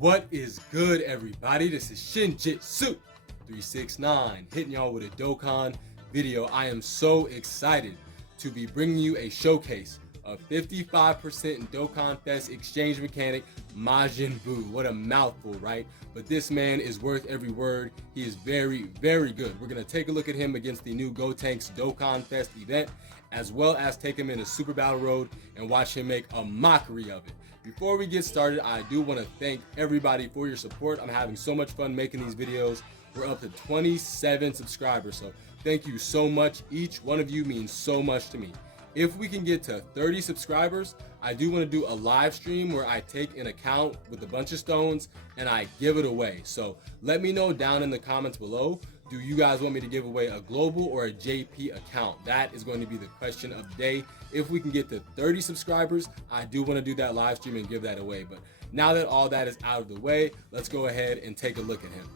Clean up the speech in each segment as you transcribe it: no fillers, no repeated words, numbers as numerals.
What is good, everybody? This is Shinjitsu369 hitting y'all with a Dokkan video. I am so excited to be bringing you a showcase of 55% Dokkan Fest exchange mechanic Majin Buu. What a mouthful, right? But this man is worth every word. He is very, very good. We're going to take a look at him against the new Gotenks Dokkan Fest event, as well as take him in a Super Battle Road and watch him make a mockery of it. Before we get started, I do want to thank everybody for your support. I'm having so much fun making these videos. We're up to 27 subscribers, so thank you so much. Each one of you means so much to me. If we can get to 30 subscribers, I do want to do a live stream where I take an account with a bunch of stones and I give it away. So let me know down in the comments below. Do you guys want me to give away a global or a JP account? That is going to be the question of the day. If we can get to 30 subscribers, I do want to do that live stream and give that away. But now that all that is out of the way, let's go ahead and take a look at him.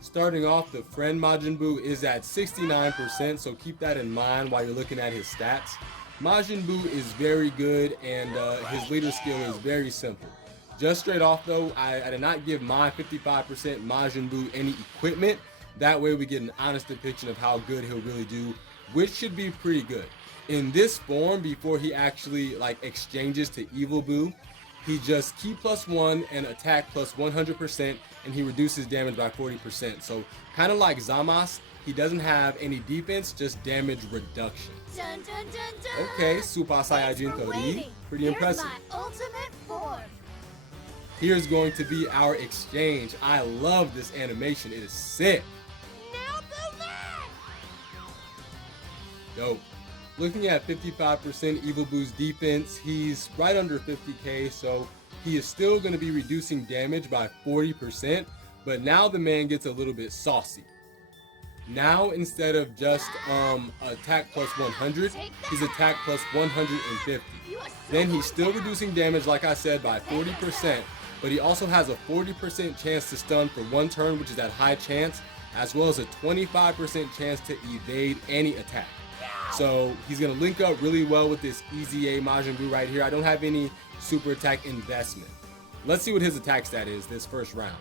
Starting off, the friend Majin Buu is at 69%, so keep that in mind while you're looking at his stats. Majin Buu is very good, and his leader skill is very simple. Just straight off though, I did not give my 55% Majin Buu any equipment. That way we get an honest depiction of how good he'll really do, which should be pretty good. In this form, before he actually exchanges to Evil Buu, he just ki +1 and attack +100%, and he reduces damage by 40%. So kind of like Zamasu, he doesn't have any defense, just damage reduction. Dun, dun, dun, dun. Okay, Super Saiyajin 30, pretty impressive. My ultimate form. Here's going to be our exchange. I love this animation, it is sick. Now the mat. Dope. Looking at 55% Evil Buu's defense, he's right under 50k, so he is still going to be reducing damage by 40%, but now the man gets a little bit saucy. Now, instead of just attack +100, he's attack +150. Then he's still reducing damage, like I said, by 40%, but he also has a 40% chance to stun for one turn, which is that high chance, as well as a 25% chance to evade any attack. So he's going to link up really well with this EZA Majin Buu right here. I don't have any super attack investment. Let's see what his attack stat is this first round.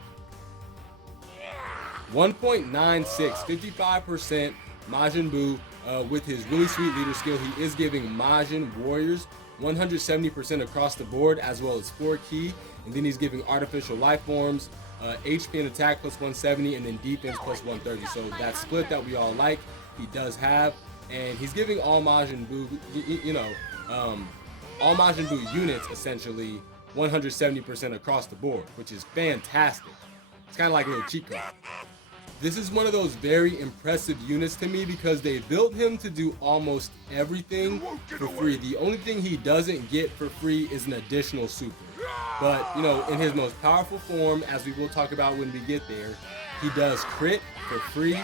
1.96, 55% Majin Buu with his really sweet leader skill. He is giving Majin warriors 170% across the board, as well as 4 ki, and then he's giving artificial life forms, HP and attack +170, and then defense +130. So that split that we all like, he does have, and he's giving all Majin Buu, all Majin Buu units essentially 170% across the board, which is fantastic. It's kind of like a little cheat code. This is one of those very impressive units to me because they built him to do almost everything for free. The only thing he doesn't get for free is an additional super. But, in his most powerful form, as we will talk about when we get there, he does crit for free,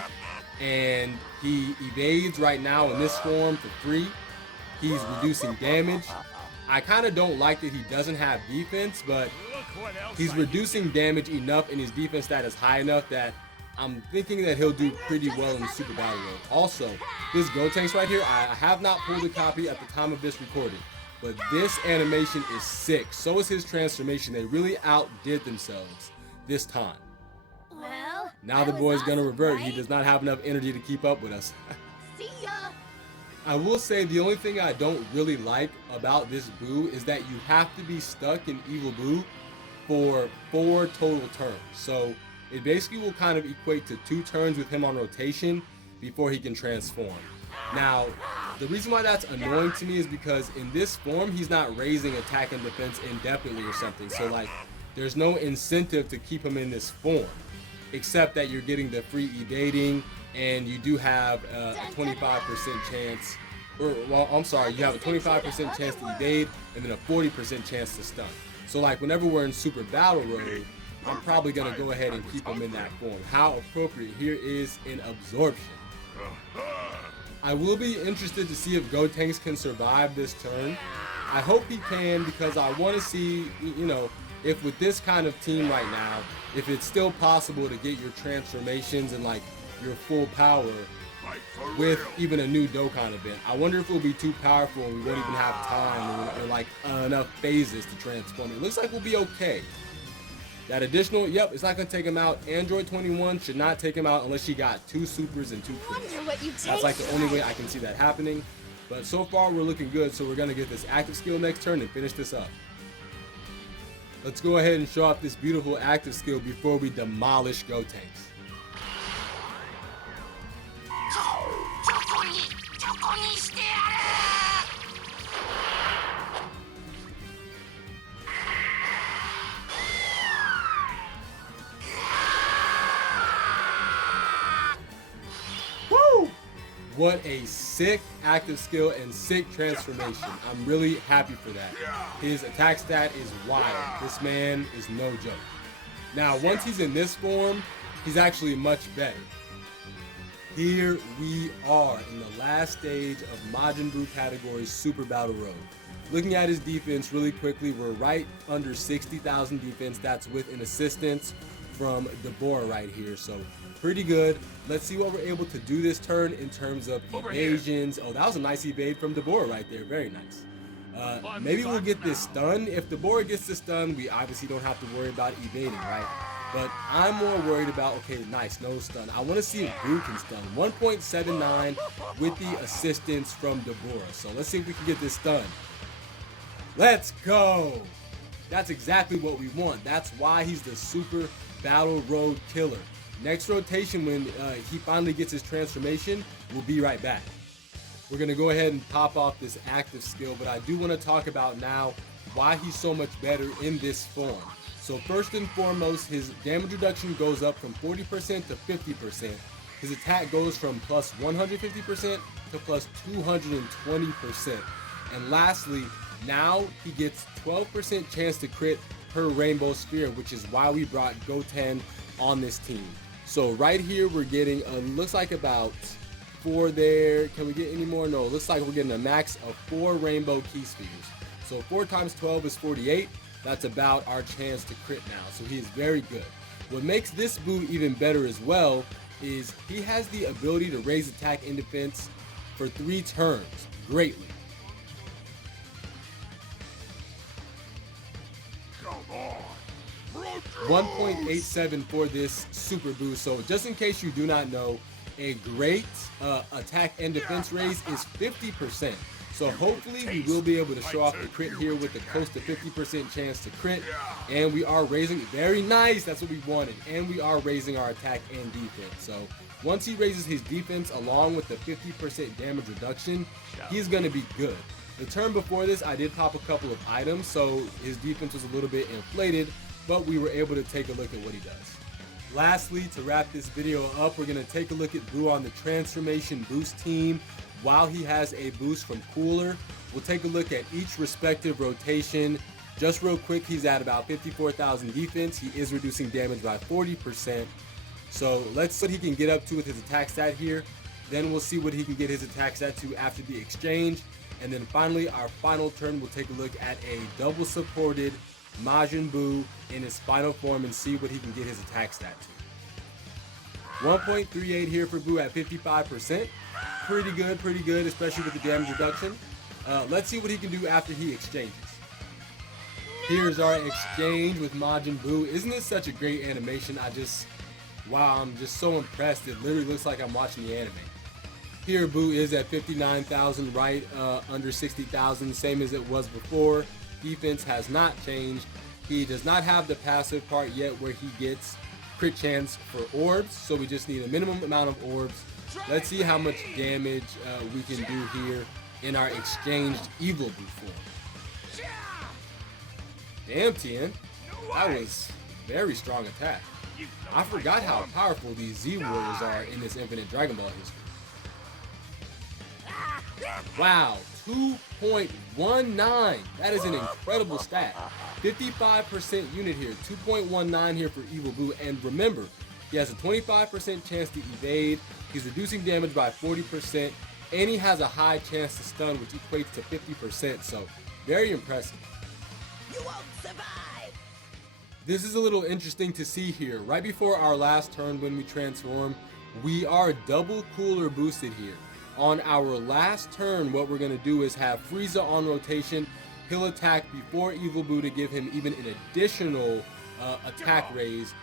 and he evades right now in this form for free. He's reducing damage. I kind of don't like that he doesn't have defense, but he's reducing damage enough and his defense stat is high enough that I'm thinking that he'll do pretty well in the Super Battle Road. Also, this Gotenks right here, I have not pulled a copy at the time of this recording, but this animation is sick. So is his transformation. They really outdid themselves this time. Well, now the boy's gonna revert. He does not have enough energy to keep up with us. See ya. I will say the only thing I don't really like about this Buu is that you have to be stuck in Evil Buu for 4 total turns. So it basically will kind of equate to 2 turns with him on rotation before he can transform. Now, the reason why that's annoying to me is because in this form, he's not raising attack and defense indefinitely or something. So there's no incentive to keep him in this form, except that you're getting the free evading, and you do have a 25% chance, you have a 25% chance to evade, and then a 40% chance to stun. So whenever we're in Super Battle Road, I'm probably going to go ahead and keep him in that form. How appropriate here is in absorption. I will be interested to see if Gotenks can survive this turn. I hope he can, because I want to see, if with this kind of team right now, if it's still possible to get your transformations and your full power with even a new Dokkan event. I wonder if it'll be too powerful and we won't even have time or enough phases to transform. It looks like we'll be okay. That additional, yep, it's not going to take him out. Android 21 should not take him out unless she got 2 supers and 2 crits. Wonder what you That's like the only way I can see that happening. But so far, we're looking good, so we're going to get this active skill next turn and finish this up. Let's go ahead and show off this beautiful active skill before we demolish Gotenks. Woo! What a sick active skill and sick transformation. I'm really happy for that. His attack stat is wild. This man is no joke. Now, once he's in this form, he's actually much better. Here we are in the last stage of Majin Buu category's Super Battle Road. Looking at his defense really quickly, we're right under 60,000 defense. That's with an assistance from Deborah right here. So pretty good. Let's see what we're able to do this turn in terms of evasions. Oh, that was a nice evade from Deborah right there. Very nice. Maybe we'll get this stun. If Deborah gets the stun, we obviously don't have to worry about evading, right? But I'm more worried about, okay, nice, no stun. I want to see if Buu can stun. 1.79 with the assistance from Deborah. So let's see if we can get this stun. Let's go. That's exactly what we want. That's why he's the Super Battle Road Killer. Next rotation, when he finally gets his transformation, we'll be right back. We're going to go ahead and pop off this active skill, but I do want to talk about now why he's so much better in this form. So first and foremost, his damage reduction goes up from 40% to 50%. His attack goes from plus 150% to plus 220%. And lastly, now he gets 12% chance to crit per Rainbow Sphere, which is why we brought Goten on this team. So right here, we're getting, looks like about 4 there. Can we get any more? No, it looks like we're getting a max of 4 Rainbow Key Spheres. So 4 times 12 is 48. That's about our chance to crit now. So he is very good. What makes this Buu even better as well is he has the ability to raise attack and defense for 3 turns greatly. Come on. 1.87 for this Super Buu. So just in case you do not know, a great attack and defense raise is 50%. So hopefully we will be able to show off the crit here with a close to 50% chance to crit. And we are raising, very nice, that's what we wanted. And we are raising our attack and defense. So once he raises his defense along with the 50% damage reduction, he's gonna be good. The turn before this, I did pop a couple of items, so his defense was a little bit inflated, but we were able to take a look at what he does. Lastly, to wrap this video up, we're gonna take a look at Buu on the transformation boost team. While he has a boost from Cooler, we'll take a look at each respective rotation. Just real quick, he's at about 54,000 defense. He is reducing damage by 40%. So let's see what he can get up to with his attack stat here. Then we'll see what he can get his attack stat to after the exchange. And then finally, our final turn, we'll take a look at a double supported Majin Buu in his final form and see what he can get his attack stat to. 1.38 here for Buu at 55%. Pretty good, especially with the damage reduction. Let's see what he can do after he exchanges. Here's our exchange with Majin Buu. Isn't this such a great animation? Wow, I'm just so impressed. It literally looks like I'm watching the anime. Here, Buu is at 59,000, right under 60,000, same as it was before. Defense has not changed. He does not have the passive part yet where he gets crit chance for orbs, so we just need a minimum amount of orbs. Let's see how much damage we can do here in our exchanged Evil Buu form. Damn, Tien, that was very strong attack. I forgot how powerful these Z Warriors are in this Infinite Dragon Ball history. Wow, 2.19. That is an incredible stat. 55% unit here, 2.19 here for Evil Buu. And remember, he has a 25% chance to evade. He's reducing damage by 40%, and he has a high chance to stun, which equates to 50%. So very impressive. You won't survive. This is a little interesting to see here. Right before our last turn when we transform, we are double Cooler boosted here. On our last turn, what we're going to do is have Frieza on rotation. He'll attack before Evil Buu to give him even an additional attack raise,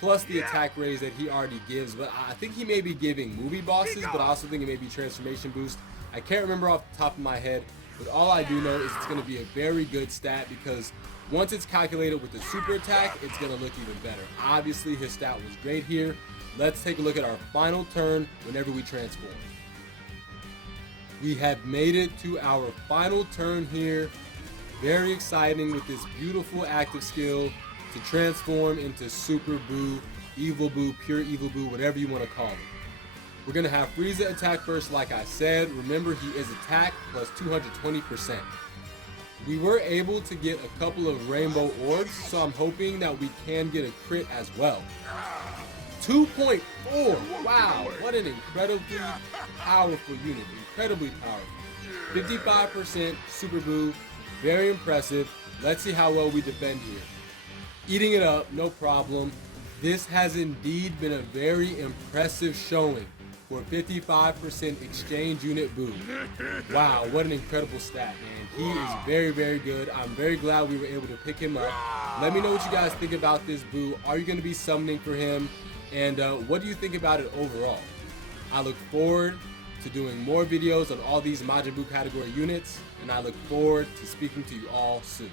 plus the attack raise that he already gives. But I think he may be giving movie bosses, but I also think it may be transformation boost. I can't remember off the top of my head, but all I do know is it's going to be a very good stat, because once it's calculated with the super attack, it's going to look even better. Obviously, his stat was great here. Let's take a look at our final turn whenever we transform. We have made it to our final turn here. Very exciting with this beautiful active skill to transform into Super Buu, Evil Buu, Pure Evil Buu, whatever you want to call it. We're going to have Frieza attack first, like I said. Remember, he is attack plus 220%. We were able to get a couple of rainbow orbs, so I'm hoping that we can get a crit as well. 2.4! Wow, what an incredibly powerful unit. Incredibly powerful. 55% Super Buu. Very impressive. Let's see how well we defend here. Eating it up, no problem. This has indeed been a very impressive showing for 55% exchange unit Buu. Wow, what an incredible stat, man. He is very, very good. I'm very glad we were able to pick him up. Let me know what you guys think about this Buu. Are you going to be summoning for him? And what do you think about it overall? I look forward to doing more videos on all these Majin Buu category units, and I look forward to speaking to you all soon.